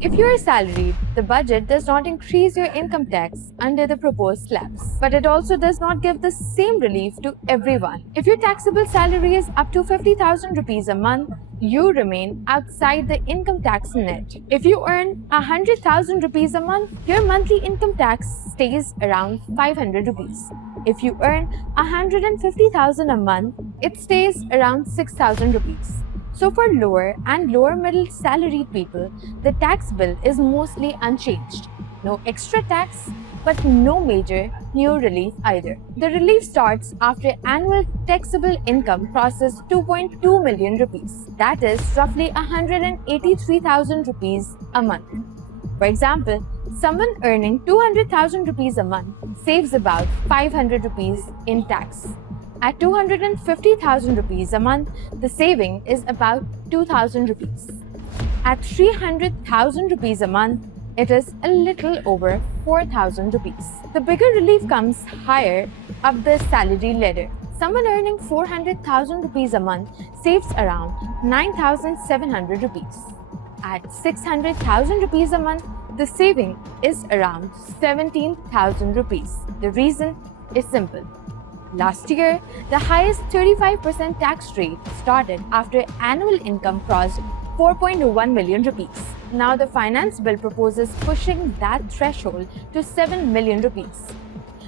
If you are salaried, the budget does not increase your income tax under the proposed slabs, but it also does not give the same relief to everyone. If your taxable salary is up to 50,000 rupees a month, you remain outside the income tax net. If you earn 100,000 rupees a month, your monthly income tax stays around 500 rupees. If you earn 150,000 a month, it stays around 6,000 rupees. So for lower and lower middle salaried people, the tax bill is mostly unchanged. No extra tax, but no major new relief either. The relief starts after annual taxable income crosses 2.2 million rupees. That is roughly 183,000 rupees a month. For example, someone earning 200,000 rupees a month saves about 500 rupees in tax. At 250,000 rupees a month, the saving is about 2,000 rupees. At 300,000 rupees a month, it is a little over 4,000 rupees. The bigger relief comes higher up the salary ladder. Someone earning 400,000 rupees a month saves around 9,700 rupees. At 600,000 rupees a month, the saving is around 17,000 rupees. The reason is simple. Last year, the highest 35% tax rate started after annual income crossed 4.1 million rupees. Now the finance bill proposes pushing that threshold to 7 million rupees.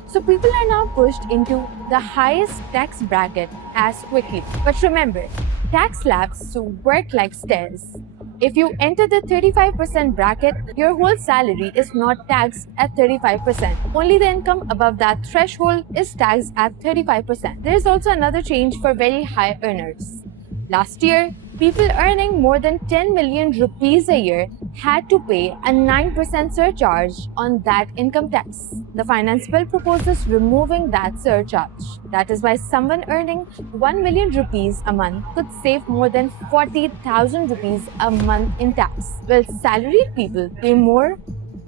So people are now pushed into the highest tax bracket as quickly. But remember, tax slabs work like stairs. If you enter the 35% bracket, your whole salary is not taxed at 35%. Only the income above that threshold is taxed at 35%. There is also another change for very high earners. Last year, people earning more than 10 million rupees a year had to pay a 9% surcharge on that income tax. The finance bill proposes removing that surcharge. That is why someone earning 1 million rupees a month could save more than 40,000 rupees a month in tax. Will salaried people pay more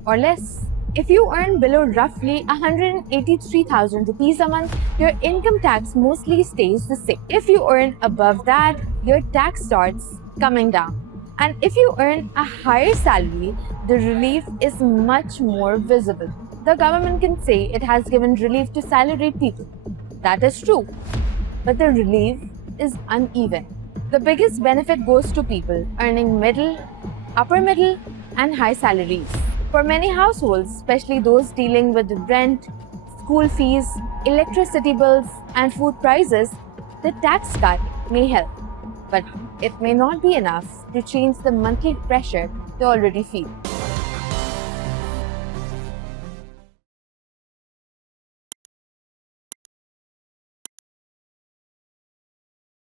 or less? If you earn below roughly 183,000 rupees a month, your income tax mostly stays the same. If you earn above that, your tax starts coming down. And if you earn a higher salary, the relief is much more visible. The government can say it has given relief to salaried people. That is true. But the relief is uneven. The biggest benefit goes to people earning middle, upper middle, and high salaries. For many households, especially those dealing with rent, school fees, electricity bills, and food prices, the tax cut may help. But it may not be enough to change the monthly pressure they already feel.